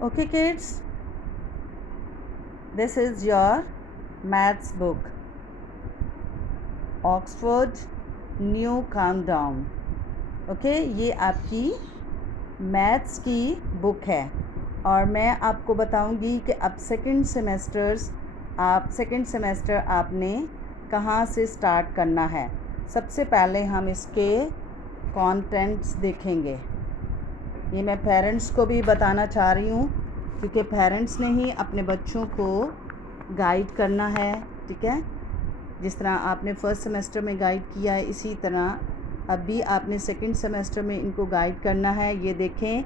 Okay, kids, this is your maths book, Oxford New Countdown. Okay ये आपकी maths की book है और मैं आपको बताऊंगी कि अब सेकंड सेमेस्टर आपने कहाँ से स्टार्ट करना है। सबसे पहले हम इसके कंटेंट्स देखेंगे। ये मैं पेरेंट्स को भी बताना चाह रही हूँ क्योंकि पेरेंट्स ने ही अपने बच्चों को गाइड करना है, ठीक है। जिस तरह आपने फर्स्ट सेमेस्टर में गाइड किया है इसी तरह अब भी आपने सेकंड सेमेस्टर में इनको गाइड करना है। ये देखें,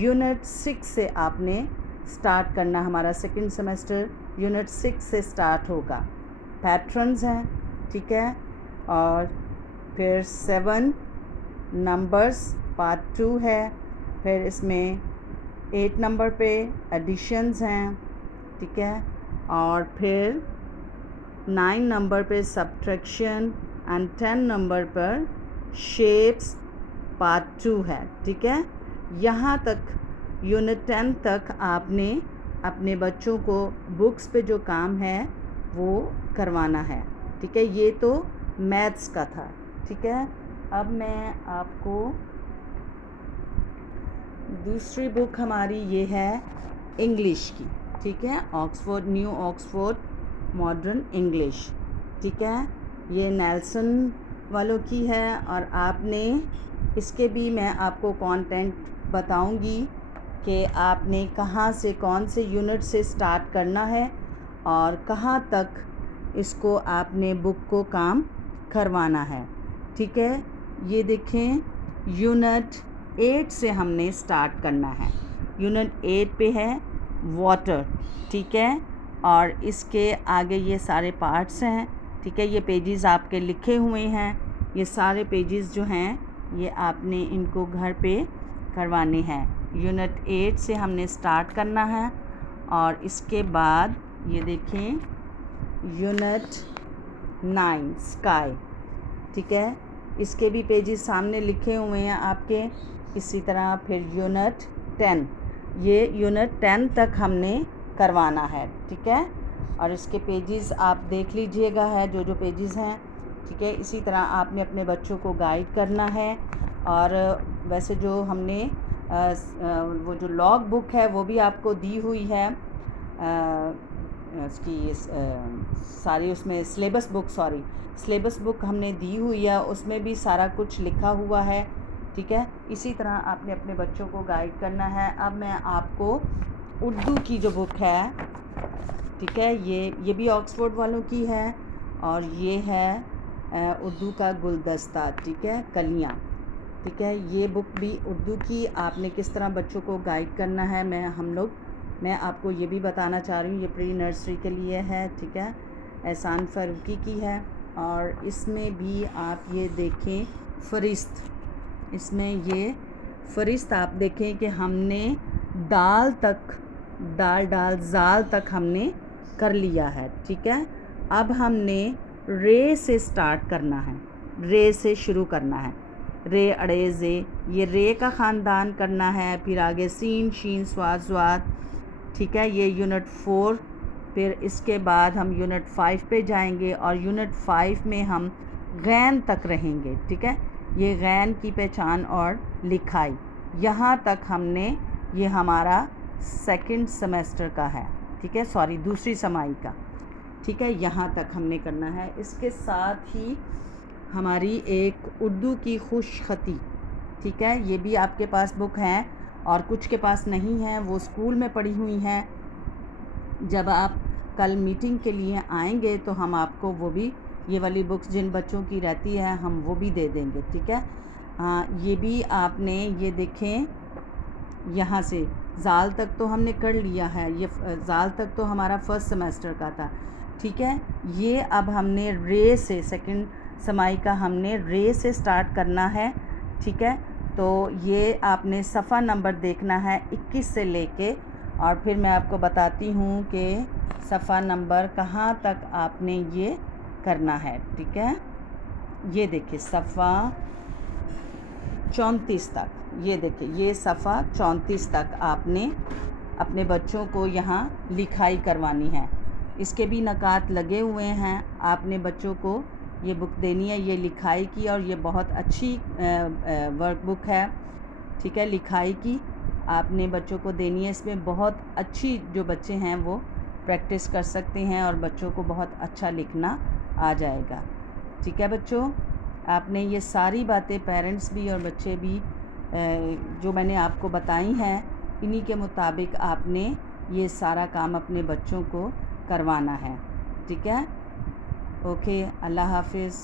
यूनिट 6 से आपने स्टार्ट करना। हमारा सेकंड सेमेस्टर यूनिट 6 से स्टार्ट होगा। पैटर्न्स हैं, ठीक है। और फिर 7 नंबर्स पार्ट 2 है। फिर इसमें 8 नंबर पे एडिशंस हैं, ठीक है। और फिर 9 नंबर पे सब्ट्रैक्शन एंड 10 नंबर पर शेप्स पार्ट 2 है, ठीक है। यहाँ तक यूनिट 10 तक आपने अपने बच्चों को बुक्स पे जो काम है वो करवाना है, ठीक है। ये तो मैथ्स का था, ठीक है। अब मैं आपको दूसरी बुक हमारी ये है इंग्लिश की, ठीक है। न्यू ऑक्सफोर्ड मॉडर्न इंग्लिश, ठीक है। ये नेल्सन वालों की है और आपने इसके भी मैं आपको कंटेंट बताऊंगी कि आपने कहाँ से कौन से यूनिट से स्टार्ट करना है और कहाँ तक इसको आपने बुक को काम करवाना है, ठीक है। ये देखें, यूनिट 8 से हमने स्टार्ट करना है। यूनिट 8 पे है वाटर, ठीक है। और इसके आगे ये सारे पार्ट्स हैं, ठीक है। ये पेजेस आपके लिखे हुए हैं। ये सारे पेजेस जो हैं ये आपने इनको घर पे करवाने हैं। यूनिट 8 से हमने स्टार्ट करना है और इसके बाद ये देखें यूनिट 9 स्काई, ठीक है। इसके भी पेजेस सामने लिखे हुए हैं आपके। इसी तरह फिर यूनिट 10, ये यूनिट 10 तक हमने करवाना है, ठीक है। और इसके पेजेस आप देख लीजिएगा है जो पेजेस हैं, ठीक है। इसी तरह आपने अपने बच्चों को गाइड करना है। और वैसे जो हमने वो जो लॉग बुक है वो भी आपको दी हुई है, उसकी सारी उसमें सिलेबस बुक हमने दी हुई है, उसमें भी सारा कुछ लिखा हुआ है, ठीक है। इसी तरह आपने अपने बच्चों को गाइड करना है। अब मैं आपको उर्दू की जो बुक है, ठीक है, ये भी ऑक्सफोर्ड वालों की है और ये है उर्दू का गुलदस्ता, ठीक है, कलियाँ, ठीक है। ये बुक भी उर्दू की आपने किस तरह बच्चों को गाइड करना है मैं आपको ये भी बताना चाह रही हूँ। ये प्री नर्सरी के लिए है, ठीक है। एहसान फ़ारूकी की है और इसमें भी आप ये देखें फ़रिश्त, इसमें ये फ़रिश्त आप देखें कि हमने दाल ज़ाल तक हमने कर लिया है, ठीक है। अब हमने रे से स्टार्ट करना है, रे से शुरू करना है। रे अड़े जे, ये रे का ख़ानदान करना है। फिर आगे सीन शीन स्वाद स्वाद, ठीक है। ये यूनिट 4। फिर इसके बाद हम यूनिट 5 पे जाएंगे और यूनिट 5 में हम गैन तक रहेंगे, ठीक है। ये गैन की पहचान और लिखाई, यहाँ तक हमने, ये हमारा सेकंड सेमेस्टर का है, ठीक है, दूसरी समाई का, ठीक है। यहाँ तक हमने करना है। इसके साथ ही हमारी एक उर्दू की खुशखती, ठीक है, ये भी आपके पास बुक हैं और कुछ के पास नहीं है, वो स्कूल में पड़ी हुई हैं। जब आप कल मीटिंग के लिए आएंगे तो हम आपको वो भी, ये वाली बुक्स जिन बच्चों की रहती है हम वो भी दे देंगे, ठीक है। हाँ, ये भी आपने, ये देखें, यहाँ से ज़ाल तक तो हमने कर लिया है। ये ज़ाल तक तो हमारा फर्स्ट सेमेस्टर का था, ठीक है। ये अब हमने रे से, सेकंड समाई का हमने रे से स्टार्ट करना है, ठीक है। तो ये आपने सफ़ा नंबर देखना है 21 से लेके, और फिर मैं आपको बताती हूँ कि सफ़ा नंबर कहाँ तक आपने ये करना है, ठीक है। ये देखिए सफ़ा 34 तक, ये देखिए ये सफ़ा 34 तक आपने अपने बच्चों को यहाँ लिखाई करवानी है। इसके भी नकात लगे हुए हैं। आपने बच्चों को ये बुक देनी है, ये लिखाई की, और ये बहुत अच्छी वर्कबुक है, ठीक है, लिखाई की आपने बच्चों को देनी है। इसमें बहुत अच्छी जो बच्चे हैं वो प्रैक्टिस कर सकते हैं और बच्चों को बहुत अच्छा लिखना आ जाएगा। ठीक है बच्चों, आपने ये सारी बातें पेरेंट्स भी और बच्चे भी जो मैंने आपको बताई हैं, इन्हीं के मुताबिक आपने ये सारा काम अपने बच्चों को करवाना है। ठीक है, ओके, अल्लाह हाफिज़।